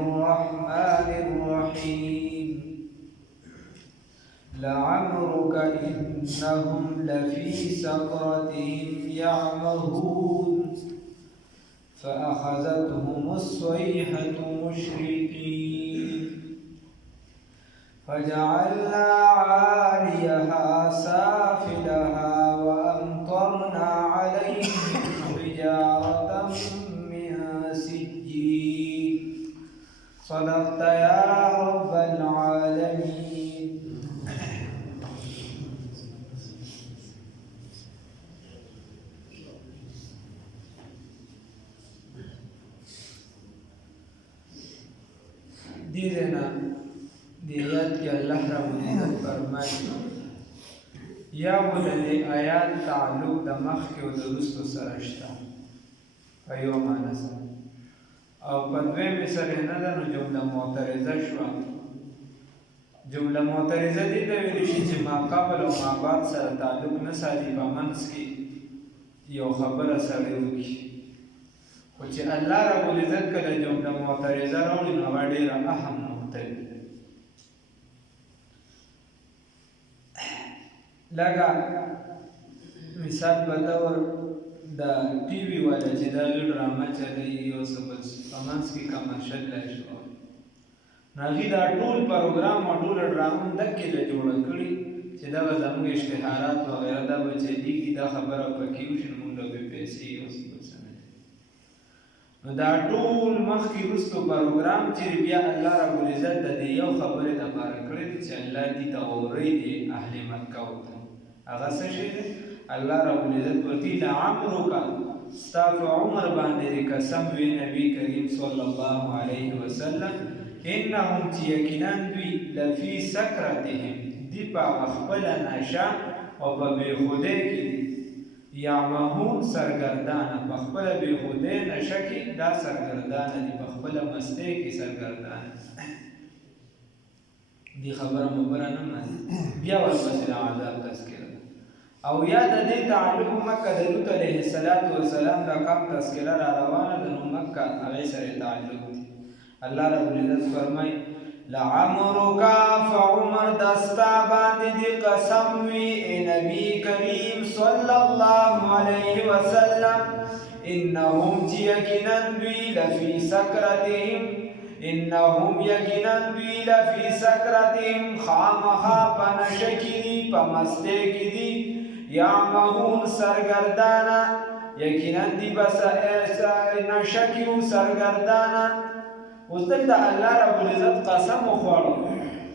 الرحمن الرحيم لعمرك إنهم لفي سكرتهم يعمهون فأخذتهم الصيحة مشرقين فجعلنا عاليها سافلها وأمطرنا عليهم حجارة من سجيل صدقت يا رب العالمين. دیدنا دیات کی اللہ رب العزت فرمائی یا ودلی آیات تعلق د مخکې او د وروستو سره شته په یو معنی سره او په دویمې سره نه ده نو جمله معترضه شوه. جمله معترضه دې ته ویلی شي چې ما قبل او ما بعد سره تعلق نه ساتي په منځ کې یو خبره سړی وکړي خو چې الله رب العزت کله جمله معترضه راوړي نو هغه ډېره اهم نقطه وي. لکه مثال په طور د ټي وي والا چې دا لږ ډرامه چلوي یو څه بل په منځ کې کمرشل راشي نو هغې دا ټول پروګرام او ټوله ډرامه دقې له جوړه کړي چې دا به زموږ اشتهارات وغیره دا به چلیږي دا خبره پکې وشي نو موږ به پیسې یو څه بل څه نه نو دا ټول مخکې وروستو پروګرام چې بیا الله رب العزت د دې یو خبرې دپاره کړی دی چې الله دې ته وورئ د اهل مکه ورته هغه څه شی دی الله رب العزت ورته لعمرک ستا په عمر باندې دې قسم وي نبي کریم صلی الله علیه وسلم انهم چې یقینا دوی لفي سکرتهم دي په خپله نشه او په بېخودۍ کې دي یعمهون سرګردانه په خپله بېخودۍ نشه کې دا سرګردانه دي په خپله مستۍ کې سرګردانه دي خبره مبره نه مني بیا ورپسې د عذاب تذکره او یا د دې تعلق مکه د لوط علیه السلام رقم تذکره را روانه ده نو مکه هغې سره تعلق دی. الله رب العزت فرمایي لعمرک فعمر دستا باندې دې قسم وي ای نبي کریم صلی الله علیه وسلم انهم چې یقینا دوی لفي سکرتهم انهم یقینا دوی لفي سکرتهم خامخا په نشه کې دي په مستۍ کې دي یعمهون سرګردانه یقینا دی بس نشه کې وو سرګردانه. اوس دلته الله رب العزت قسم وخوړو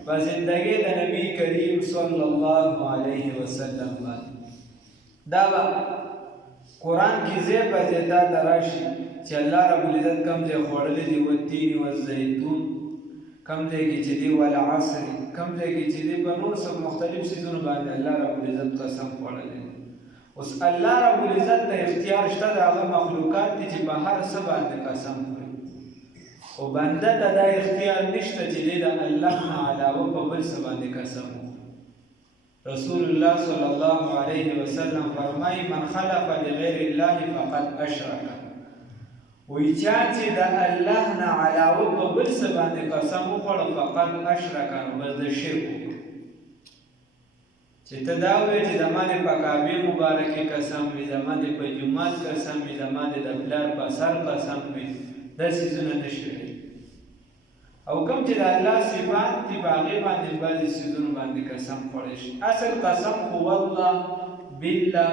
په زندګۍ د نبي کریم صلی الله علیه وسلم باندې دا به قرآن کې ځای په ځای تا ته راشي چې الله رب العزت کوم ځای خوړلی دی والتین والزیتون کوم ځای کې چې دی والعصر کوم ځای کې چې دی په نور سب مختلف څیزونو باندې الله رب العزت قسم خوړلی دی. اوس الله رب العزت ته اختیار شته د هغه مخلوقات دي چې په هر څه باندې قسم خوري او بنده ته دا اختیار نشته چې دی د الله نه علاوه په بل څه باندې قسم وخوري. رسول الله صلی الله علیه وسلم فرمایي من خلف لغیر الله فقد اشرک وی چا چې د الله نه علاوه په بل څه باندې قسم وخوړه فقد اشرک نو بس د شرک وکړه چې ته دا وایې چې زما د په کعبې مبارکې قسم وي زما د په جومات قسم وي زما د پلار په سر قسم وي دا څیزونه نه شي او کوم چې د الله صفات دي په هغې باندې بعضې څیزونو باندې قسم خوړی شي. اصل قسم خو والله بالله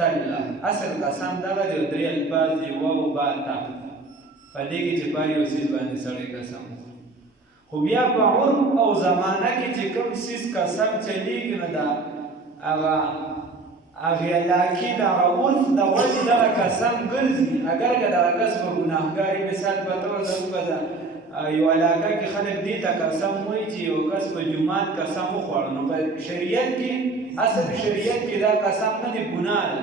تالله اصل قسم دغه دی درې الفاظ دي واو با تا په دې کې چې په یو څیز باندې سړی قسم وخوري خو بیا په عرف او زمانه کې چې کوم څیز قسم چلیږي نو دا هغه علاقې د هغه عرف د وجې دغه قسم ګرځي اگر که دغه کس په ګناهګاري مثال په طور د یو علاقه کې خلک دې ته قسم وایي چې یو کس په جومات قسم وخوړ نو په شریعت کې اصل شریعت کې دا قسم نه دی ګناه ده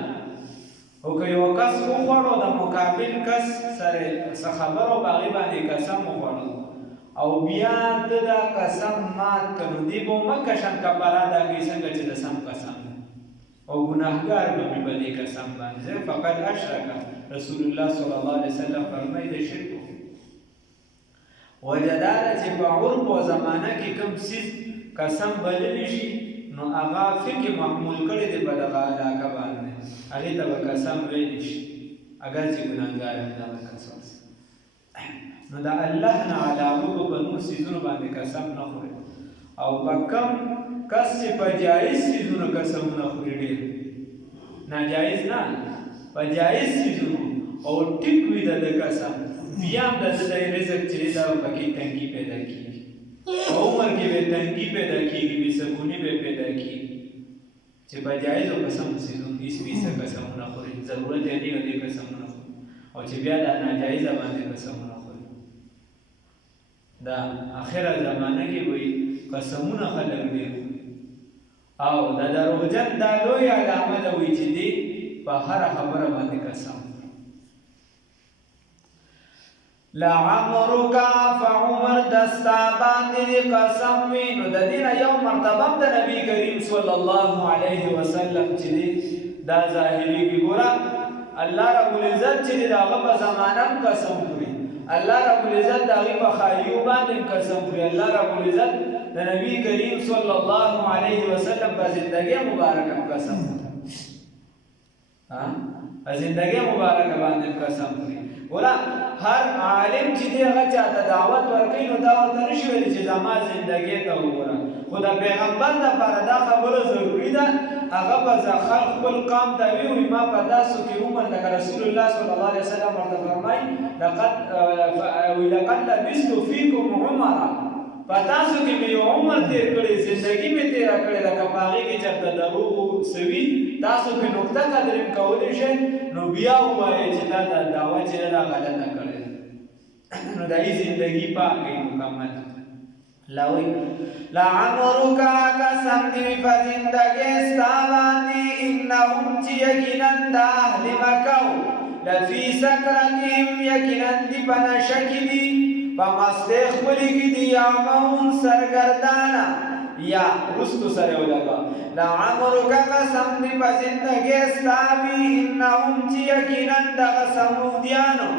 او که یو کس وخوړ د مقابل کس سره څه خبره په هغې باندې قسم وخوړ او بیا د دا قسم مات کړ نو دې به مکه شان کفاره ادا کوي څنګه چې د سم قسم او ګناهګار به وي په دې قسم باندې فقد اشرک رسول الله صلی الله علیه وسلم فرمایي د شرک وجه دا ده چې په عرف او زمانه کې کوم څیز قسم بللی شي نو هغه فقه محمول کړی دی په دغه علاقه باندې هغې ته به قسم ویلی شي اگر چې ګناهګار هم دغه قسم نو د الله نه علاوه به په نور څیزونو باندې قسم نه خوري او په کم کس چې په جایز څیزونو قسمونه خوري ډېر ناجایز نه په جایز څیزونو او ټیک وي د قسم بیا هم د رزق چې دی دا پکې تنګي پیدا کېږي او عمر کې به تنګي پیدا کېږي بې سکوني به پیدا کېږي چې په جایزو قسم څیزونو هېڅ بیسه قسمونه خوري ضرورت یې دی دې قسمونه خوري او چې بیا دا ناجایزه باندې قسمونه خوري دا آخره زمانه کې وایي قسمونه خلک ډېر او د دروغجن دا لوی علامه ده وایي چې دی په هره خبره باندې قسم لعمرک فعمر دستا باندې قسم وي نو د دې نه یو مرتبه د نبی کریم صلی الله علیه وسلم چې دا ظاهري ګوره الله رب العزت چې دغه په زمانه قسم خوري الله رب العزت دغه په خالیو باندې قسم خوري الله رب العزت د نبی کریم صلی الله علیه وسلم په ژوندۍ مبارکه قسم خوري په ژوندۍ مبارکه باندې قسم خوري ګوره هر عالم چې دی هغه چاته دعوت ورکوي نو دا ورته نشي ویلی چې زما زندګۍ ته وګوره خو د پیغمبر دپاره دا خبره ضروري ده هغه به خپل قام ته وي ما په تاسو کې عمر لکه رسول الله صلی الله علیه وسلم ورته فرمایي لقد لبثت فیکم عمره په تاسو کې مې یو عمر تېر کړی زندګي مې تېره کړې لکه په هغې کې چېرته دروغ سوي تاسو پرې نقطه قدر م کولی شئ نو بیا ووایئ چې دا دعوه چې ده دا غلطه کړې نو د هغې زندګي پاکوي مکمل لاوی لعمرک قسم دی په زندګۍ ستا باندې انهم چې یقینا د اهل مکه لفي سکرتهم یقینا دی په نشه کې دي په مستۍ خپلې کې دي یعمهون سرګردانه یا رستو سره ولګه لعمرک قسم دی په زندګۍ ستا وي انهم چې یقینا دغه سمودیانو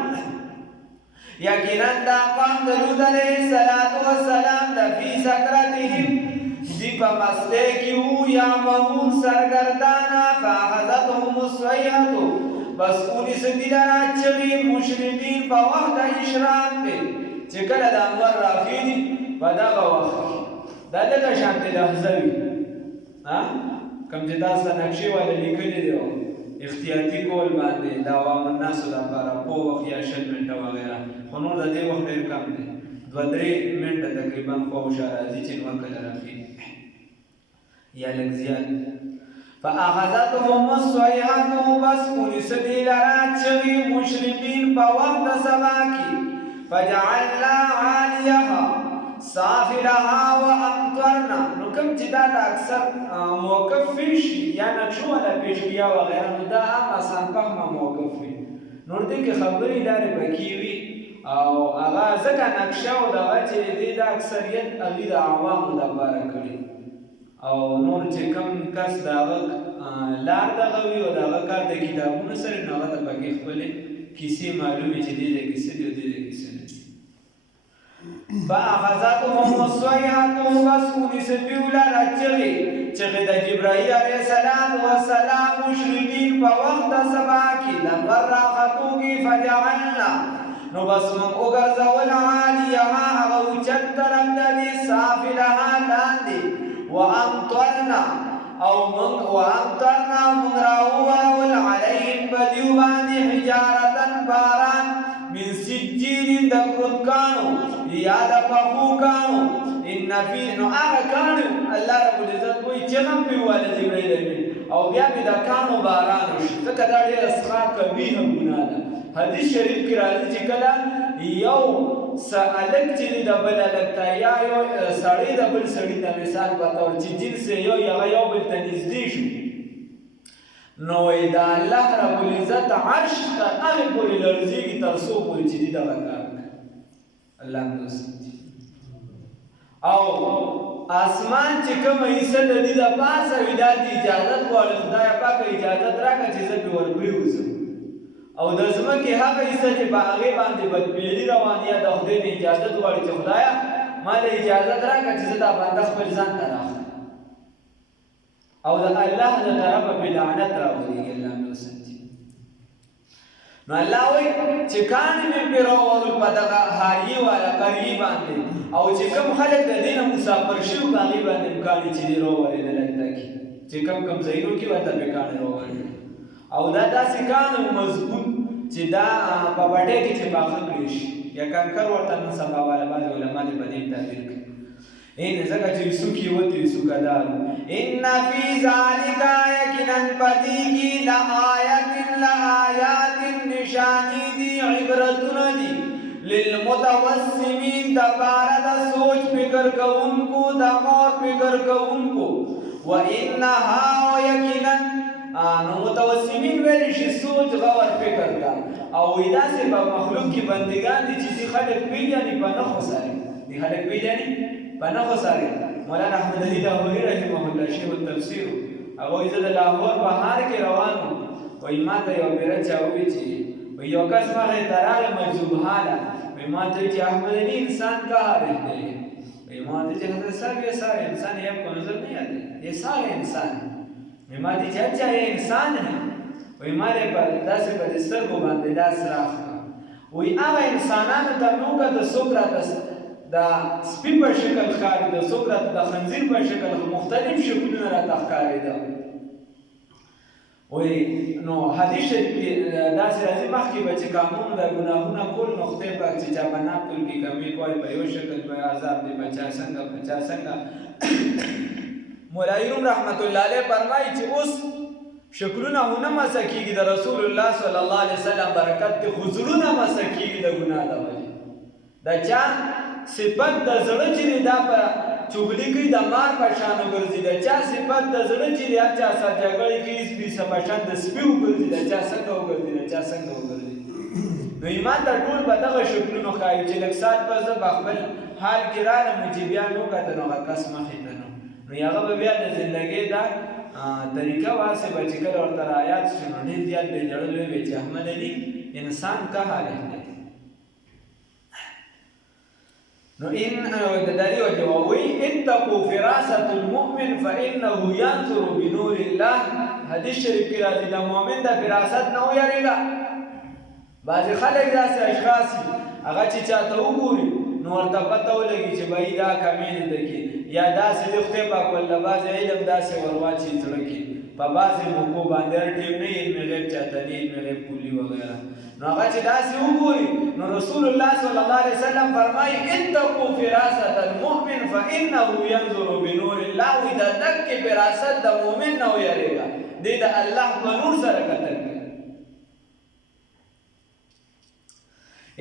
یقینا دا قوم د لوط علیه السلام د فی سکرتهم دی په مستۍ کې وو یعمهون سرګردانه فاخذتهم الصیحة بس ونیسه دي لره چغې مشرقین په وخت د اشراق دی چې کله د انور راخېږي په دغه وخت کې دا لږه شانتې لحظه وي کوم چې دا ستا نقشې والا لیکلي دی احتیاطي کول باندې د عوام الناسو لپاره پوه وخت یا 6 منټه وغیره خو نور د دې وخت ډېر کم دی 2-3 منټه تقریبا خواوشا راځي چې نور کله راخېږي یا لږ زیات فاخذتهم الصیحة بس ونیسه دي لره چغې مشرقین په وخت د سبا کې فجعلنا عالیها سافلها وامطرنا نو کوم چې دا د اکثر موقف شي یا نقشو والا پیشګیا وغیره نو دا هم آسان فهمه موقف وي نور دې کې خبرې لارې پکې وي او هغه ځکه نقشه او دغه چې دی د اکثریت هغې د عوامو دپاره کړي او نور چې کوم کس د هغه لار دغه وي او د هغه کار د کتابونو سره نو هغه ته پکې خپلې کیسې معلومې چې دې د کیسې دي او دې د کیسې نه دي فاخذتهم الصیحة بس ونیسه دوی لره چغې د جبرائیل علیه السلام مشرقین په وخت د سبا کې لمر راختوږي فجعلنا نو بس موږ وګرځول عالیها هغه اوچت طرف د دې سافلها لاندې وامطرنا موږ راوورول علیهم په دیو باندې حجارة باران من سجیل د کرودکانو یا د پخو کانو ان فی نو هغه کانو الله رب العزت وایي چې هم پرې وواله جبرایل امین او بیا مې د کانو باران وشي ځکه دا ډېره څښاک قبیحه ګناه ده حدیث شریف کې راځي چې کله یو هلک چې دی د بل هلک ته یا یو سړی د بل سړي ته مثال په طور چې جنس یو هغه یو بل ته نږدې شو نو د الله رب العزت عرش تر هغې پورې لړزېږي تر څو پورې چې دی دغه کار کوي الله دوست او آسمان چې کومه حصه د دې د پاسه وي دا د اجازت غواړي خدایه پاکه اجازت راکړه چې زه پرې ورپرېوځم او د ځمکې هغه حصه چې په هغې باندې بدپیلي روانه یا د خدای نه اجازت غواړي چې خدایه ما له اجازت راکړه چې زه دا بنده خپل ځان ته راخلم او د الله د طرفه بې لعنت راولېږي الله مې وساتي. نو الله وایي چې کاڼي مې پرې راوړل په دغه حایي والا قریې باندې او چې کوم خلک د دې نه مسافر شوي په هغې باندې م کاڼي چې دې راوړېدلی دکې چې کوم ځایونو کې ورته مې کاڼي راوړل او دا داسې کاڼي مضبوط چې دا په بټۍ کې چې پاخه کړی شي یا کنکر ورته نن سبا والا بعضې علما دې په دې تعبیر کوي ځکه چې یوسف یې وته یوسف ګدار ان فی ذلک یقینا پدې کې لآیات نشانی دي عبرتونه دي للمتوسمین دپاره د سوچ فکر کوونکو د غور فکر کوونکو و انها یقینا نو متوسمین ویلی شي سوچ غور فکر کا او داسې په مخلوق کې بندگان دي چې خلک پیژني په نښو سره دي خلک پیژني په نښو سره مولانا احمد علي لاهوري رحمه الله شیخ التفسیر هغه زه د لاهور بهار کې روان وای ما ته یو بیره چا وویل چې یو کس ما ته راغی مجذوب حاله وای ما ته چې احمد علي انسان کہاں رہتے ہیں وای ما ته چې حضرت صاحب یہ سارے انسان یہ آپ کو نظر نہیں آتے یہ سارے انسان ہیں وای ما ته چې اچھا یہ انسان ہے وای ما له په داسې په سترګو باندې لاس راخه وای هغه انسانانو ته موږ د سقراطس دا سپی په شکل ښکاري د سقراط د خنزیر په شکل مختلف شکلونه راته ښکارېده وای نو حدیث شریف کې داسې راځي مخکې به چې قانون د ګناهونه کول نو خدای پاک چې چا په ناب ټول کې کمي کوي په یو شکل به عذاب دی په چا څنګه مولوی روم رحمت الله علیه فرمایي چې اوس شکلونه هونه مسح کېږي د رسول الله صلی الله علیه وسلم برکت کې خو زړونه مسح کېږي د ګناه د وجې د چا صفت د زړه چې دی دا په چغلي کوي د مار په شان وګرځي د چا صفت د زړه چې دی هر چا سره جګړې کوي سپي په شان د سپي وګرځي د چا څنګه وګرځي نو ایمان ته ټول به دغه شکلونه ښایي چې لږ ساعت به زه په خپل حال کې رالم چې بیا نو کته نو هغه کس مخې ته نو هغه به بیا د زندګۍ دا طریقه واسه به چې کله ورته رایاد شي نو ډېر زیات به ژړل وی چې احمد علي انسان کہاں رہتے نو ان د دلیل جوابوي اتقوا فراسة المؤمن فانه ينظر بنور الله حدیث شریف کې راځي د مؤمن د فراست نه ویریږي بعضې خلک داسې اشخاص هغه چې چاته وګوري نو ورته پته ولګي چې بهي دا کمې نه ده کې یا داسې د خدای پاک والله بعضې علم داسې ورواچي زړه کې په بعضې موقعو باندې هر ټیم نه علم غیب چاته نه علم غیب کلي وغیره نو هغه چې داسې وګوري نو رسول الله صلی الله علیه وسلم فرمایي اتقوا فراست المؤمن فانه ينظر بنور الله وي د دقې فراست د مؤمن نه ویریږه دی د الله په نور سره کتل کوي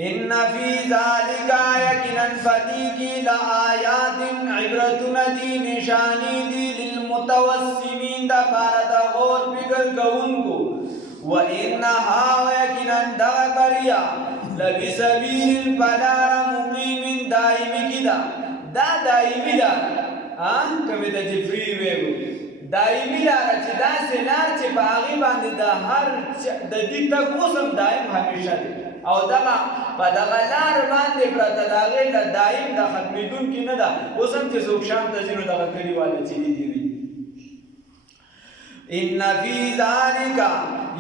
ان فی ذلک یقینا فدی کی لآیات عبرتنا دی نشانی دی للمتوسمین دا پارا دا غور فکر کوونکو و انها یقینا دا قریا لبسبیل پلار مقیم دائمی کی دا دائمی دا کمی دا جفری ویو دائمی لارا چې داسې لار چې په هغې باندې د هر د دې تګ اوسم دایم همیشه دی او دغه په دغه لار باندې پرته د هغې له دایم د ختمېدونکې نه ده اوس هم چې څوک شام ته ځي نو دغه کلیواله چې دي وي ان فی ذلک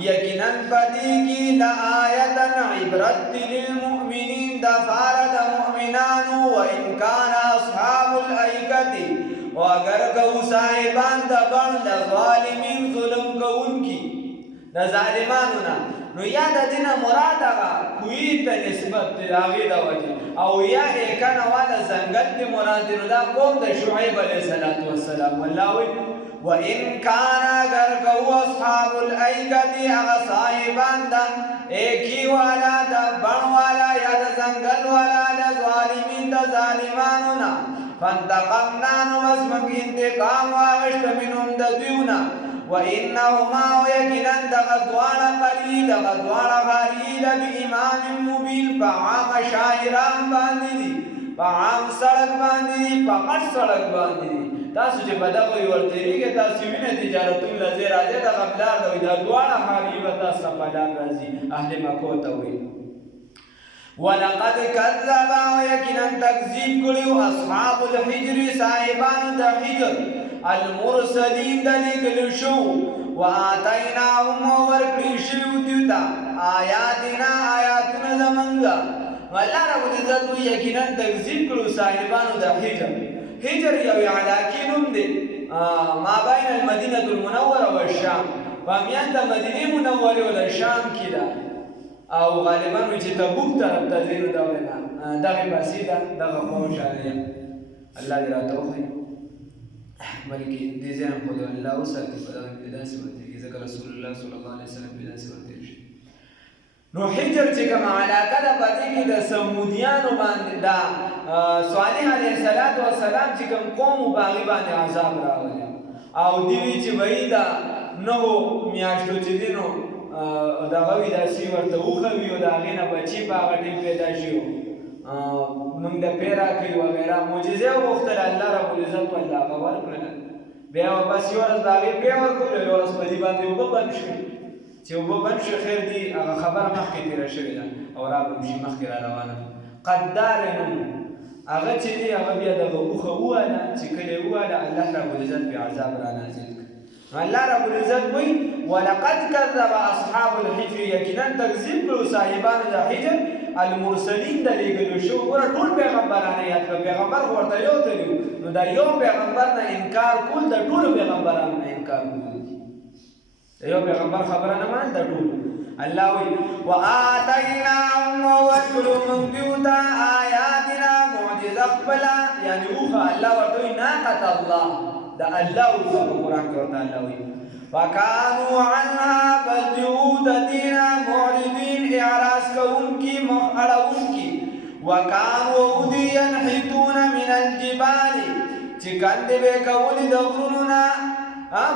یقینا په دې کې لآیة عبرت للمؤمنین دپاره د مؤمنانو وان کان اصحاب الایکة و اگر کو صاحبان د بڼ د ظالمین ظلم کوونکي د ظالمانو نه نو یا د دې نه مراد هغه کوی ته نسبت د هغې د وجې او یا ایکنه والا ځنګل ته مراد دی نو دا قوم د شعیب علیه السلام والله وایي وان کان اگر کو اصحاب الایکة هغه صاحبان د ایکی والا د بڼ والا یا د ځنګل والا د ظالمین د ظالمانو نه فانتقمنا نو بس موږ انتقام واخیست منهم د دویونه وانهما یقینا دغه دواړه غاري لبإمام مبین په عامه شاعران باندې دي په عام سړک باندې په غټ سړک باندې تاسو چې په دغه ورته ریږي تاسو وینئ تجارتونه لځې راځي دغه پلار دی دا دواړه حاري به تاسو ته په لار راځي اهل مکو ته وایي ولقد كذب ويقينا تكذيب کړي اصحاب الحجر صاحبان د حجر المرسلین د لېږلو شو وآتیناهم ورکړي شوي دوی ته آیاتنا آیاتونه زمونږ الله رب العزت وایي یقینا تکذیب کړو صاحبانو د حجر حجر یو علاقې نوم دی ما بین المدینة المنوره والشام بامیان د مدینې منورې او د شام کې ده او غالبا چې تبوک طرف ته ځي نو دغه پسې ده دغه قوم شاله الله دې راته وښایي بلکې دې ځای هم خو د الله وساتي په دغه کې داسې ورته کېږي ځکه رسول الله صلی الله علیه وسلم پرې داسې ورته شي نو حجر چې کومه علاقه ده په دې کې د سمودیانو باندې دا صالح علیه السلام چې کوم قوم په هغې باندې عذاب راغلی او دوی وایي چې وایي دا 9 میاشتو چې دي نو دغه وي داسې ورته وښوي او د هغې نه بچي په هغه ټیم پیدا شي موږ د پی راکوي وغیره معجزې وغوښتل الله رب العزت ولې هغه ورکړله بیا بس یو ورځ د هغې پی ورکړو یو ورځ په دې باندې اوبه بند شوې چې اوبه بند شوې خیر دي هغه خبره مخکې تېره شوې ده او را به شي مخکې را روانه قدار نوم هغه چې دی هغه بیا دغه اوښه وواله چې کله یې وواله الله رب العزت پرې عذاب را نازل کړ الله رب العزت وایي ولقد كذب اصحاب الحجر یقینا تکذیب کړو صاحبانو د حجر المرسلین د لېږلو شو ګوره ټول پیغمبرانه یاد کړه پیغمبر خو ورته یو تللي نو دا یو پیغمبر نه انکار کول د ټولو پیغمبرانو نه انکار کول دي د یو پیغمبر خبره نه منل د ټولو الله وایي وآتیناهم ورکړو موږ دوی ته آیاتنا معجزه خپله یعنې اوښه الله ورته وایي ناقة الله دا الله اوښه په قرآن کې ورته الله وایي وکانو عنها بلدعود دینا معرضین اعراض کوونکي مخ اړوونکي وکانو ودي ينحتون من الجبال چې کندې به کولې د غرونو نه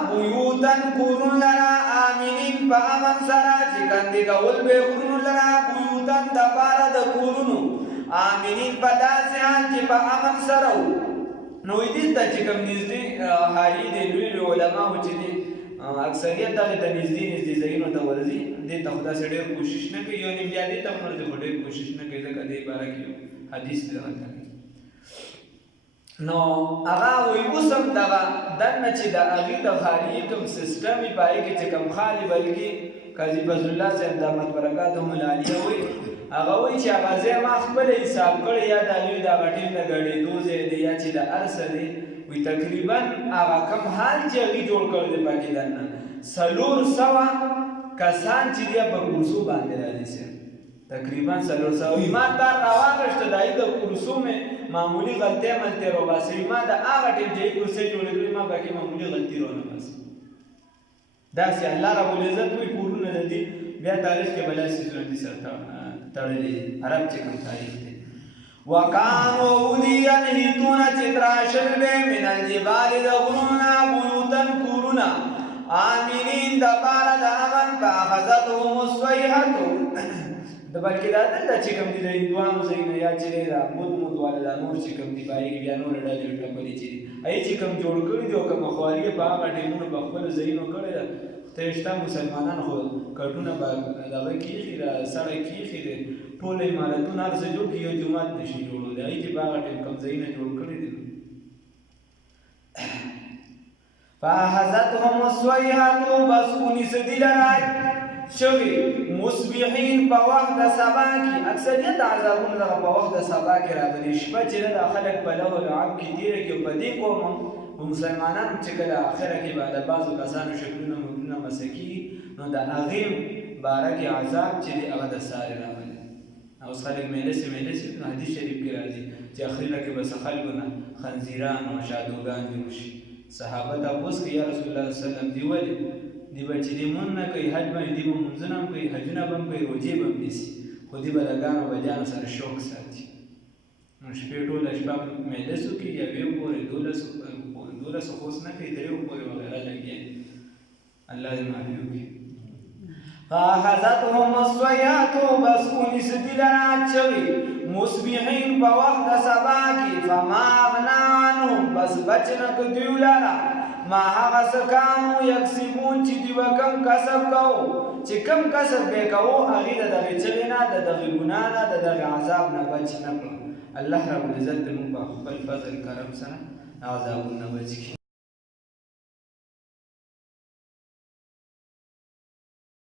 بیوتن کورون لرا آمینین په امن سره چې کندې کول به غرونو لرا بیوتن د پاره د کورونو آمینین په داسې حال چې په امن سره نو دې ته چې کوم نږدې حالي دي لوی علماو چې دي اکثریت دغه ته نږدې ځایونو ته ورځي دې ته خو داسې ډېر کوشش نه کوي یو نیم بیا دې ته هم ورځي خو ډېر کوشش نه کوي ځکه دې باره کې حدیث دی راته نو هغه وایي اوس هم دغه دننه چې د هغې د خالیې کوم سیسټم وي په هغې کې چې کوم خالي بلکې قاضي فضل الله صاحب دامت برکاتهم العالیه وایي هغه وایي چې هغه ځای ما خپله حساب کړی یا د هغې د هغه ټیم د ګډېدو ځای دی یا چې د هر څه دی وی تقریبا هغه کم حال چې هغې جوړ کړی دی پکې دننه 400 کسان چې دی په کورسو باندې راځي سر تقریبا 400 ما تا راواغشته د هغې د کورسو مې معمولی غلطۍ ملطۍ روباسي ما د هغه ټیم چې کورسۍ جوړې کړې ما پکې معمولی غلطي رونه باسي داسې الله رب العزت وایي کورونه د دې بیا تاریخ کې بل څیزونه دي سره تړلي عرب چې کوم تاریخ دی وکانو ودي ينحتون چې تراشل به من الجبال د غرونه بیوتن کورونه آمینین د پاره د امن فاخذتهم الصیحة د بلکې دا دلته چې کوم دي د هندوانو ځایونه یا چې دی دا مود والا دا نور چې کوم دي په هغې کې بیا نورې ډلې ټپلې چې دي هغې چې کوم جوړ کړي دي او کومه خواري یې په هغه ټیمونو په خپلو ځایونو کړې ده ته یې شته مسلمانان خو کټونه به دغه کېښي ده سړی کېښي دی ټول عمارتونه هر څه جوړ کړي یو جومات نه شي جوړولی هغې چې په هغه ټیم کوم ځایونه جوړ کړي دي فاخذتهم الصیحة بس ونیسه دي لره چغې مصبحین په وخت د سبا کې اکثریت عذابونه دغه په وخت د سبا کې راغلي شپه چې ده دا خلک په لهو لعب کې تېره کړي په دې قوم په مسلمانانو چې کله اخره کې به د بعضو کسانو شکلونه مکلونه مسه کېږي نو د هغې باره کې عذاب چې دی هغه د سارې راغلی اوس خلک میلسې نو حدیث شریف کې راځي چې اخرونه کې به څه خلکو نه خنزیران او شادوګان جوړ شي صحابه تپوس کوي یا رسول الله صلی الله علیه وسلم دی ولې دی به چې دی مونږ نه کوي حج باندې دی به مونځونه هم کوي حجونه به هم کوي روجې به هم نیسي خو دی به لګانو بجانو سره شوق ساتي نو شپې ټوله شپه میلسو کې یوې پورې 12 خوس نه کوي 3 پورې وغیره لګیا الله دې معافي وکړي فاخذتهم الصیحة بس ونیسه دي لره چغې مصبحین په وخت د سبا کې فما اغنا عنهم بس بچ نه کړ دوی لره ما هغه څه کانو یکسبون چې دوی به کوم کسب کوو چې کوم کسب به یې کوو هغې د دغې چغې نه د دغې ګناه نه د دغې عذاب نه بچ نه کړو الله رب العزت زموږ په خپل فضل کرم سره عذابونه بچ کړي